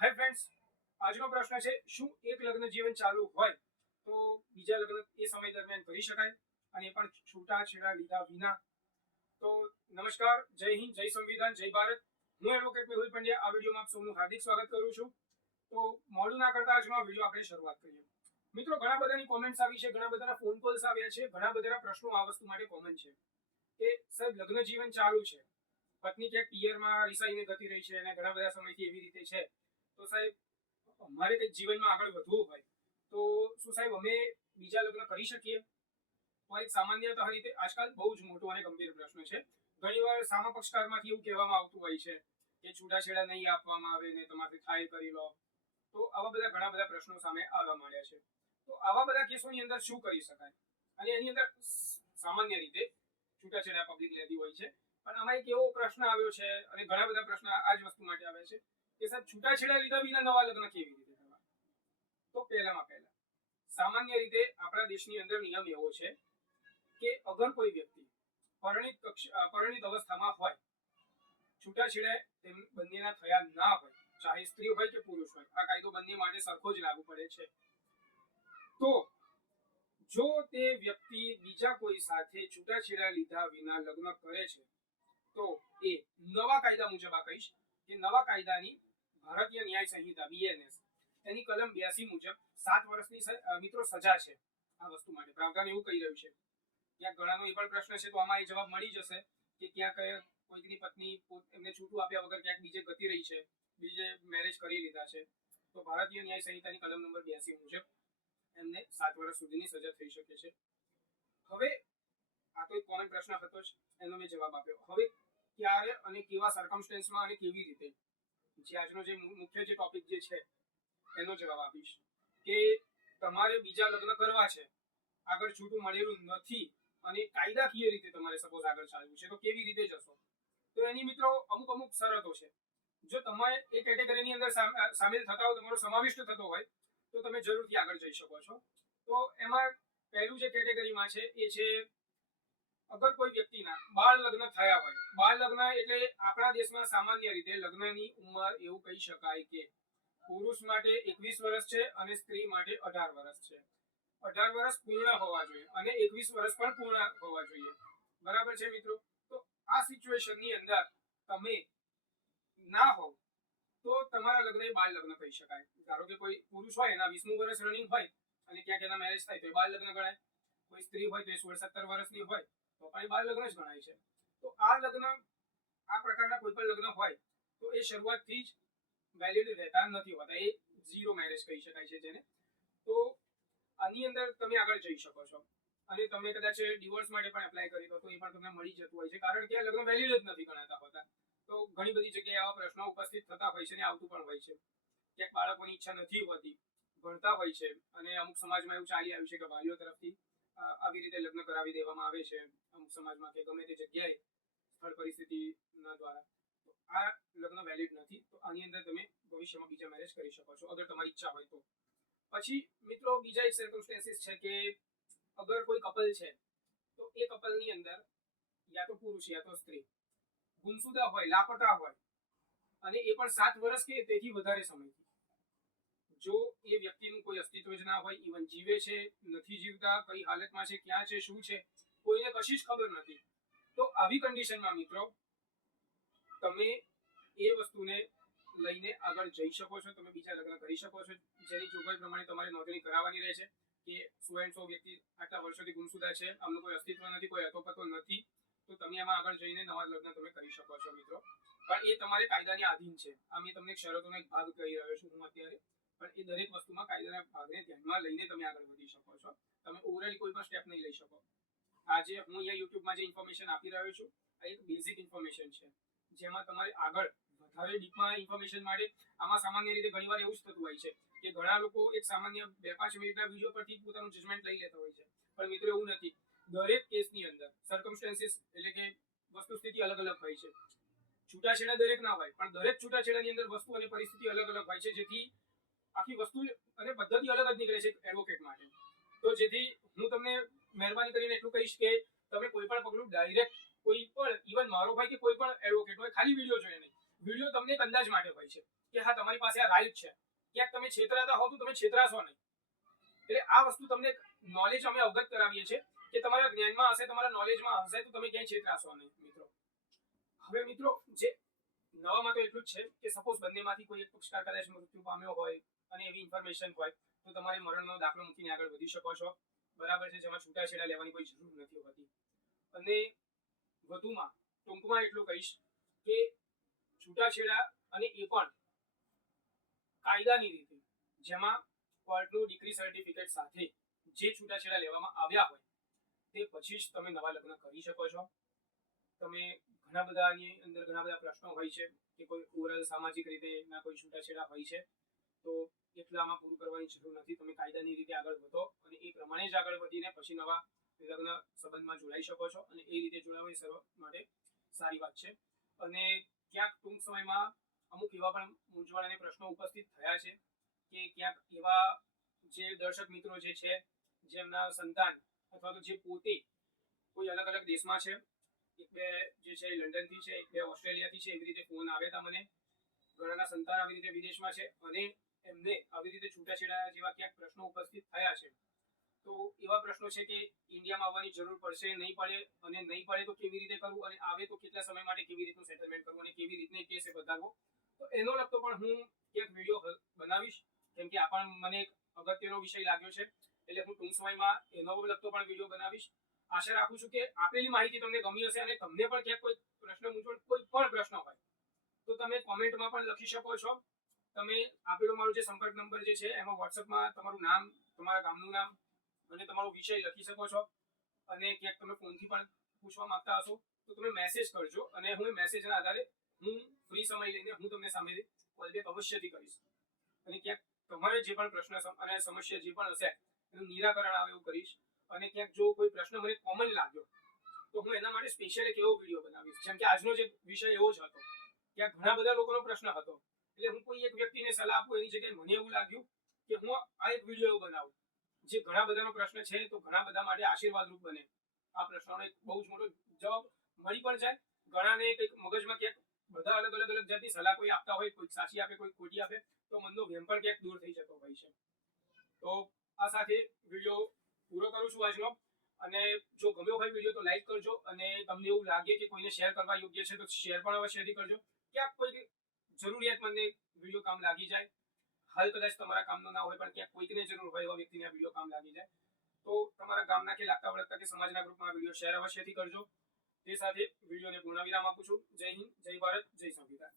Hi friends, આજનો પ્રશ્ન છે શું એક લગ્ન જીવન ચાલુ હોય તો બીજા લગ્ન એ સમય દરમિયાન કરી શકાય અને એ પણ છૂટાછેડા લીધા વિના? તો નમસ્કાર, જય હિન્દ, જય સંવિધાન, જય ભારત. હું એડવોકેટ મેહુલ પંડ્યા આ વિડીયોમાં આપ સૌનું હાર્દિક સ્વાગત કરું છું. તો મોડું ના કરતા આજનો વિડીયો આપણે શરૂઆત કરીએ. મિત્રો, ઘણા બધાની કોમેન્ટ્સ આવી છે, ઘણા બધાના ફોન કોલ્સ આવ્યા છે, ઘણા બધાના પ્રશ્નો આ વસ્તુ માટે કોમન છે કે સાહેબ લગ્ન જીવન ચાલુ છે, પત્ની ક્યાંક પિયરમાં રિસાઈને ગતી રહી છે અને ઘણા બધા સમયથી એવી રીતે છે, તો સાહેબ અમારે કંઈક જીવનમાં આગળ વધવું હોય તો શું સાહેબ અમે બીજા લગ્ન કરી શકીએ? તો એક સામાન્ય રીતે આજકાલ બહુ જ મોટો અને ગંભીર પ્રશ્ન છે. ઘણીવાર સામા પક્ષકારમાંથી એવું કહેવામાં આવતું હોય છે કે છૂટાછેડા નહીં આપવામાં આવે ને તમારે થાય કરી લો. તો આવા બધા ઘણા બધા પ્રશ્નો સામે આવવા માંડ્યા છે. તો આવા બધા કેસોની અંદર શું કરી શકાય? અને એની અંદર સામાન્ય રીતે છૂટાછેડા પબ્લિક લેતી હોય છે, પણ આમાં એક એવો પ્રશ્ન આવ્યો છે અને ઘણા બધા પ્રશ્ન આ જ વસ્તુ માટે આવે છે કે સાહેબ છૂટાછેડા લીધા વિના નવા લગ્ન કેવી રીતે કરવા? તો પહેલા સામાન્ય રીતે આપણા દેશની અંદર નિયમ એવો છે કે અગર કોઈ વ્યક્તિ પરિણિત અવસ્થામાં હોય, છૂટાછેડા તેમ બંનેના થયા ના હોય, ચાહે સ્ત્રી હોય કે પુરુષ હોય, આ કાયદો બંને માટે સરખો જ લાગુ પડે છે. તો જો તે વ્યક્તિ બીજા કોઈ સાથે છૂટાછેડા લીધા વિના લગ્ન કરે છે તો એ નવા કાયદા મુજબ આ કહીશ કે નવા કાયદાની ભારતીય ન્યાય સંહિતા BNS એની કલમ 82 મુજબ 7 વર્ષની મિત્રો સજા છે આ વસ્તુ માટે. પ્રાવધાન એવું કહી રહ્યું છે. ક્યાંક ઘણાનો એ પણ પ્રશ્ન છે તો આમાં એ જવાબ મળી જશે કે ક્યાંક કોઈકની પત્ની એમને છૂટું આપ્યા વગર ક્યાંક બીજે ગતી રહી છે, બીજે મેરેજ કરી લીધા છે, તો ભારતીય ન્યાય સંહિતાની કલમ નંબર 82 મુજબ એમને 7 વર્ષ સુધીની સજા થઈ શકે છે. હવે આ તો એક કોમન પ્રશ્ન હતો જ, એનો મેં જવાબ આપ્યો. હવે ક્યારે અને કેવા સર્કમસ્ટન્સમાં અને કેવી રીતે, જે આજનો જે મુખ્ય જે ટોપિક જે છે એનો જવાબ આપીશ કે તમારે બીજા લગ્ન કરવા છે, આગળ છૂટું મળેલું નથી અને કાયદાકીય રીતે તમારે સપોઝ આગળ ચાલવું છે, તો કેવી રીતે જશો? તો એની મિત્રો અમુક શરતો છે. જો તમે એ કેટેગરીની અંદર સામેલ થતા હો, તમારો સમાવિષ્ટ થતો હોય તો તમે જરૂરથી આગળ જઈ શકો છો. તો એમાં પહેલું જે કેટેગરીમાં છે એ છે અગર કોઈ વ્યક્તિના બાળ લગ્ન થયા હોય. બાળ લગ્ન એટલે આપણા દેશમાં સામાન્ય રીતે લગ્નની ઉંમર એવું કહી શકાય કે પુરુષ માટે 21 વર્ષ છે અને સ્ત્રી માટે 18 વર્ષ છે. 18 વર્ષ પૂર્ણ હોવા જોઈએ અને 21 વર્ષ પણ પૂર્ણ હોવા જોઈએ. બરાબર છે મિત્રો? તો આ સિચ્યુએશનની અંદર તમે ના હોવ તો તમારા લગ્ન બાળ લગ્ન કહી શકાય. ધારો કે કોઈ પુરુષ હોય એના 20મું વર્ષ રનિંગ હોય અને ક્યાંક એના મેરેજ થાય તો એ બાળ લગ્ન ગણાય. કોઈ સ્ત્રી હોય તો એ 16-17 વર્ષની હોય તો પણ એ બાળ લગ્ન જ ગણાય છે. તો આ લગ્ન, આ પ્રકારના કોઈ પણ લગ્ન હોય તો એ શરૂઆતથી જ વેલિડ રહેતા નથી હોતા, એ ઝીરો મેરેજ કહી શકાય છે જેને. તો આની અંદર તમે આગળ જઈ શકો છો અને તમે કદાચ ડિવોર્સ માટે પણ એપ્લાય કરી દો તો એ પણ તમને મળી જતું હોય છે, કારણ કે આ લગ્ન વેલિડ જ નથી ગણાતા હોતા. તો ઘણી બધી જગ્યાએ આવા પ્રશ્નો ઉપસ્થિત થતા હોય છે અને આવતું પણ હોય છે. ક્યાંક બાળકોની ઈચ્છા નથી હોતી, ભણતા હોય છે અને અમુક સમાજમાં એવું ચાલી આવ્યું છે કે વાલીઓ તરફથી આવી રીતે લગ્ન કરાવી દેવામાં આવે છે અમુક સમાજમાં કે ગમે તે જગ્યાએ સ્થળ પરિસ્થિતિના દ્વારા. તો આ લગ્ન વેલિડ નથી. તો આની અંદર તમે ભવિષ્યમાં બીજા મેરેજ કરી શકો છો અગર તમારી ઈચ્છા હોય તો. પછી મિત્રો બીજા એક સર્કમસ્ટેન્સીસ છે કે અગર કોઈ કપલ છે તો એ કપલની અંદર યા તો પુરુષ યા તો સ્ત્રી ગુમસુદા હોય, લાપતા હોય અને એ પણ 7 વર્ષ કે તેથી વધારે સમયથી. જો એ વ્યક્તિનું કોઈ અસ્તિત્વ જ ના હોય, ઇવન જીવે છે, નથી જીવતા, કઈ હાલતમાં છે, ક્યાં છે, શું છે, કોઈને કશી જ ખબર નથી, તો આવી કન્ડિશનમાં મિત્રો તમે એ વસ્તુને લઈને આગળ જઈ શકો છો. તમે બીજા લગ્ન કરી શકો છો જેની જોગવાઈ પ્રમાણે તમારે નોંધણી કરાવવાની રહેશે કે સો એન્ડ સો વ્યક્તિ આટલા વર્ષોથી ગુમસુદા છે, આમનું કોઈ અસ્તિત્વ નથી, કોઈ અતોપતો નથી, તો તમે એમાં આગળ જઈને નવા લગ્ન તમે કરી શકો છો મિત્રો. પણ એ તમારે કાયદાની આધીન છે. આ મેં તમને શરતોનો એક ભાગ કહી રહ્યો છું હું અત્યારે, પણ એ દરેક વસ્તુમાં કાયદાના ભાગને ધ્યાનમાં લઈને તમે આગળ વધી શકો છો. તમે ઓવરઓલ કોઈ પણ સ્ટેપ નહીં લઈ શકો. આજે હું અહીંયા યુટ્યુબમાં જે ઇન્ફોર્મેશન આપી રહ્યો છું આ એક બેઝિક ઇન્ફોર્મેશન છે, જેમાં તમારે આગળ વધારે ડીપમાં ઇન્ફોર્મેશન માટે આમાં સામાન્ય રીતે ઘણીવાર એવું જ થતું હોય છે કે ઘણા લોકો એક સામાન્ય 2-5 મિનિટના વિડીયો પરથી પોતાનું જજમેન્ટ લઈ લેતા હોય છે, પણ મિત્રો એવું નથી. દરેક કેસની અંદર સર્કમસ્ટેન્સીસ એટલે કે વસ્તુસ્થિતિ અલગ અલગ હોય છે. છૂટાછેડા દરેક ના હોય, પણ દરેક છૂટાછેડાની અંદર વસ્તુ અને પરિસ્થિતિ અલગ અલગ હોય છે, જેથી આખી વસ્તુ અને પદ્ધતિ અલગ જ નીકળે છે એડવોકેટ માટે. તો જેથી હું તમને મહેરબાની કરીને એટલું કહીશ કે તમે કોઈ પણ પગલું ડાયરેક્ટ કોઈ પણ, ઇવન મારો હોય કે કોઈ પણ એડવોકેટ હોય, ખાલી વિડીયો જોઈએ નહીં. વિડીયો તમને એક અંદાજ માટે હોય છે કે હા તમારી પાસે આ રાઈટ છે, ક્યાંક તમે છેતરાતા હો તો તમે છેતરાશો નહીં. એટલે આ વસ્તુ તમને નોલેજ અમે અવગત કરાવીએ છીએ કે તમારા જ્ઞાનમાં હશે, તમારા નોલેજમાં હશે તો તમે ક્યાંય છેતરાશો નહીં મિત્રો. હવે મિત્રો જે નવામાં તો એટલું જ છે કે સપોઝ બંનેમાંથી કોઈ એક પક્ષકાર કદાચ મૃત્યુ પામ્યો હોય અને એવી ઇન્ફોર્મેશન હોય તો તમારે મરણનો દાખલો મૂકીને આગળ વધી શકો છો. બરાબર છે, જેમાં છૂટાછેડા લેવાની કોઈ જરૂર નથી હોતી. અને વધુમાં ટૂંકમાં એટલું કહીશ કે છૂટાછેડા અને એ પણ કાયદાની રીતે, જેમાં કોર્ટનું ડિગ્રી સર્ટિફિકેટ સાથે જે છૂટાછેડા લેવામાં આવ્યા હોય તે પછી જ તમે નવા લગ્ન કરી શકો છો. તમે ઘણા બધાની અંદર ઘણા બધા પ્રશ્નો હોય છે કે કોઈ ઓવરઓલ સામાજિક રીતે ના કોઈ છૂટાછેડા હોય છે, તો એટલામાં પૂરું કરવાની જરૂર નથી. તમે કાયદાની રીતે આગળ વધો અને એ પ્રમાણે જ આગળ વધીને પછી નવા લગ્ન સંબંધમાં જોડાઈ શકો છો અને એ રીતે જોડાવા એ સર્વ માટે સારી વાત છે. અને ક્યાંક ટૂંક સમયમાં અમુક એવા પણ મૂંઝવણ અને પ્રશ્નો ઉપસ્થિત થયા છે કે ક્યાંક એવા જે દર્શક મિત્રો જે છે જેમના સંતાન અથવા તો જે પોતે કોઈ અલગ અલગ દેશમાં છે, એક બે જે છે લંડનથી છે, એક બે ઓસ્ટ્રેલિયાથી છે, એવી રીતે ફોન આવ્યા હતા મને. ઘણાના સંતાન આવી રીતે વિદેશમાં છે અને એમને આવી રીતે છૂટાછેડા જેવા ક્યાંક પ્રશ્નો ઉપસ્થિત થયા છે. તો એવા પ્રશ્નો છે કે ઇન્ડિયામાં આવવાની જરૂર પડશે, નહીં પડે, અને નહીં પડે તો કેવી રીતે કરવું, અને આવે તો કેટલા સમય માટે કેવી રીતનું સેટલમેન્ટ કરવું અને કેવી રીતને કેસ વધારવો. તો એનો લગતો પણ હું એક વિડીયો બનાવીશ, કેમ કે આ પણ મને એક અગત્યનો વિષય લાગ્યો છે, એટલે હું ટૂંક સમયમાં એનો લગતો પણ વિડીયો બનાવીશ. આશા રાખું છું કે આપેલી માહિતી તમને ગમી હશે અને તમને પણ ક્યાંક કોઈ પ્રશ્ન મૂંઝવણ કોઈ પણ પ્રશ્ન હોય તો તમે કોમેન્ટમાં પણ લખી શકો છો. તમે આપેલો મારો જે સંપર્ક નંબર જે છે એમાં વોટ્સઅપમાં તમારું નામ, તમારા ગામનું નામ અને તમારો વિષય લખી શકો છો. અને ક્યાંક તમે ફોનથી પણ પૂછવા માંગતા હશો તો તમે મેસેજ કરજો અને હું એ મેસેજના આધારે હું ફ્રી સમય લઈને હું તમને સામે કોલ બેક અવશ્યથી કરીશ. અને ક્યાંક તમારે જે પણ પ્રશ્ન અને સમસ્યા જે પણ હશે એનું નિરાકરણ આવે એવું કરીશ. અને ક્યાંક જો કોઈ પ્રશ્ન મને કોમન લાગ્યો તો હું એના માટે સ્પેશિયલ એક એવો વિડીયો બનાવીશ. જેમ કે આજનો જે વિષય એવો જ હતો, ક્યાંક ઘણા બધા લોકોનો પ્રશ્ન હતો, એટલે હું કોઈ એક વ્યક્તિને સલાહ આપું એની જગ્યાએ મને એવું લાગ્યું કે હું આ એક વિડીયો એવો બનાવું જે ઘણા બધાનો પ્રશ્ન છે તો ઘણા બધા માટે આશીર્વાદરૂપ બને. આ પ્રશ્નનો એક બહુ જ મોટો જવાબ મળી પણ જાય. ઘણાને કંઈક મગજમાં ક્યાંક બધા અલગ અલગ જાતની સલાહ કોઈ આપતા હોય, કોઈ સાચી આપે, કોઈ ખોટી આપે, તો મનનો ભેમ પણ ક્યાંક દૂર થઈ જતો હોય છે. તો આ સાથે વિડીયો પૂરો કરું છું આજનો. અને જો ગમ્યો હોય વિડીયો તો લાઈક કરજો, અને તમને એવું લાગે કે કોઈને શેર કરવા યોગ્ય છે તો શેર પણ અવશ્યથી કરજો. ક્યાંક કોઈ જરૂરિયાતમંદને વિડીયો કામ લાગી જાય, હાલ કદાચ તમારા કામનો ના હોય પણ ક્યાંક કોઈકને જરૂર હોય એવા વ્યક્તિને આ વિડીયો કામ લાગી જાય, તો તમારા ગામના કે લાગતા વળગતા કે સમાજના ગ્રુપમાં વિડીયો શેર અવશ્યથી કરજો. તે સાથે વિડીયોને પૂર્ણ વિરામ આપું છું. જય હિન્દ, જય ભારત, જય સંવિધાન.